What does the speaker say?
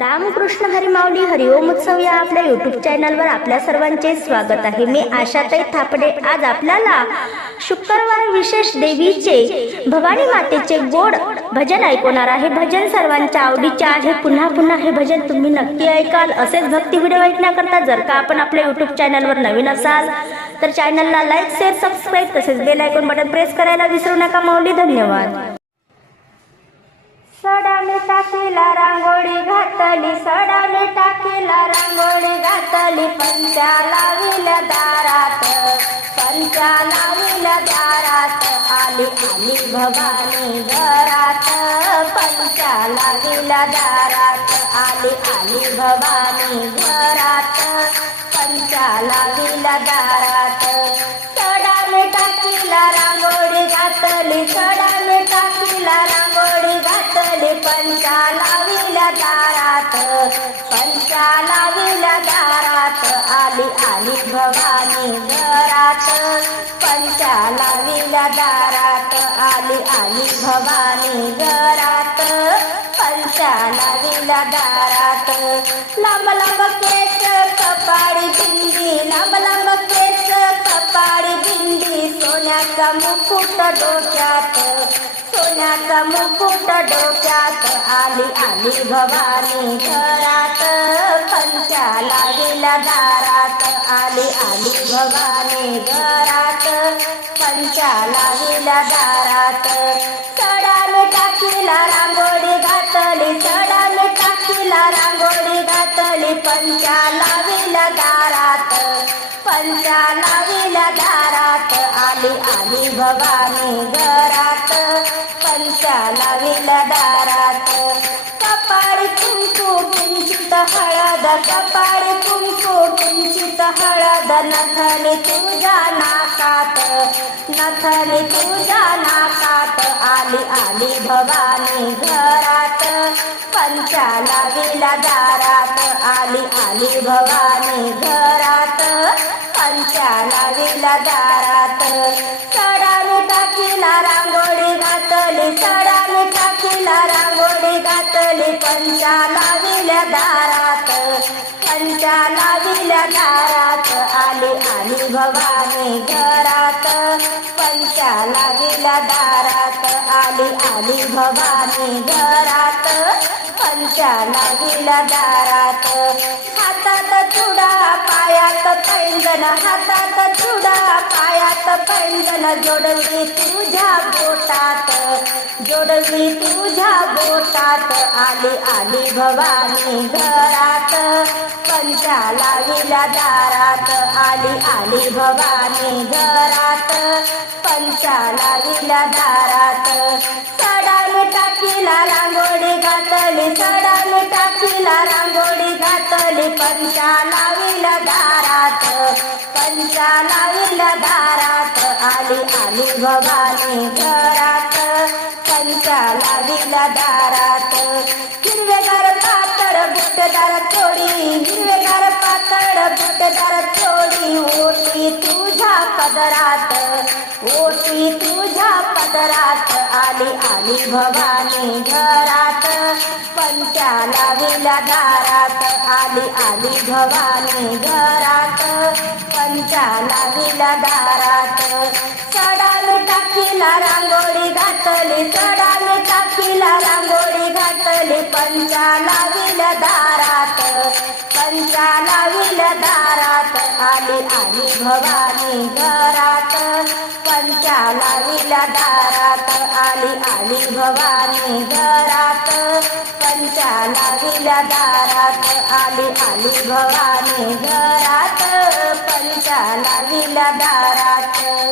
रामकृष्ण हरिमावली हरिओम उत्सव या आपल्या युट्यूब चॅनलवर आपल्या सर्वांचे स्वागत आहे. मी आशाताई थापडे. आज आपल्याला शुक्रवार विशेष देवीचे भवानी मातेचे गोड भजन ऐकवणार आहे. भजन सर्वांच्या आवडीचे आहे. पुन्हा पुन्हा हे भजन तुम्ही नक्की ऐकाल. असेच भक्ती व्हिडिओ ऐकण्याकरता जर का आपण आपल्या युट्यूब चॅनलवर नवीन असाल तर चॅनलला लाईक शेअर सबस्क्राईब तसेच बेल आयकॉन बटन प्रेस करायला विसरू नका. माऊली धन्यवाद. सडा टाकीला रांगोळी घातली सडा टाकीला रांगोळी घातली. पंचा लाविल्या दारात पंचा लाविल्या दारात. आली आली भवानी घरात पंचा लाविल्या दारात. आली आली भवानी घरात पंचा लाविल्या दारात. दारात. पंचाला विला दारात. आली आली भवानी घरात. पंचाला विला दारात. आली आली भवानी घरात. पंचाला विला दारात. लांब लांब केस कपाळी बिंदी. लांब लांब सोन्याचा मुकुट डोक्यात सोन्याचा मुकुट डोक्यात आली आली भवानी घरात. पंचा लाविल्या दारात आली आली भवानी घरात. पंचा लाविल्या दारात सडाने टाकीला रांगोळी घातली सडाने टाकीला रांगोळी घातली पंचा लाविल्या दारात. पंचा लाविल्या दारात. आली आली भवानी घरात. पंचाला विला दारात. कपाळी कुंकू किंचित हळद कपाळी कुंकू किंचित हळद. नथने तुझ्या नाकात नथने तुझ्या नाकात आली आली भवानी घरात. पंचाला विला दारात आली आली भवानी घरात. दिला दारात. सडाने टाकीला रांगोळी घातली सडाने टाकीला रांगोळी घातली पंचा लाविल्या दारात. पंचा लाविल्या दारात आली आली भवानी घरात. त्यांच्या लाविल्या दारात आली आली भवानी घरात. पंच्या लाविल्या दारात हातात चुडा पायात पैंजन हातात चुडा पायात पैंजन जोडली तुझ्या बोटात जोडली तुझ्या बोटात आली आली भवानी घरात. तुझ्या दारात आली आली भवानी घरात. पंचाला लाविल्या दारात. सडाने टाकीला रांगोळी घातली सडाने टाकीला रांगोळी घातली. पंचा विला दारात पंचा विला दारात. आली आली भवानी घरात. पंचा लाविल्या दारात. हिरवेगार पातळ बुटदार थोडी हिरवेगार पातळ ओटी तुझ्या पदरात. ओटी तुझ्या पदरात. आली आली भवानी घरात. पंचा विला दारात. आली आली भवानी घरात. पंचा लाविल्या दारात. सडाल टाकीला रांगोळी घातली सडाल टाकीला रांगोळी घातली. पंचाला विल दारात पंचाला विल दारात आले आली भवानी घरात. पंचा विल दारात आली आली भवानी घरात. पंचाला विल दारात आली आली भवानी घरात. पंचाला विल दारात.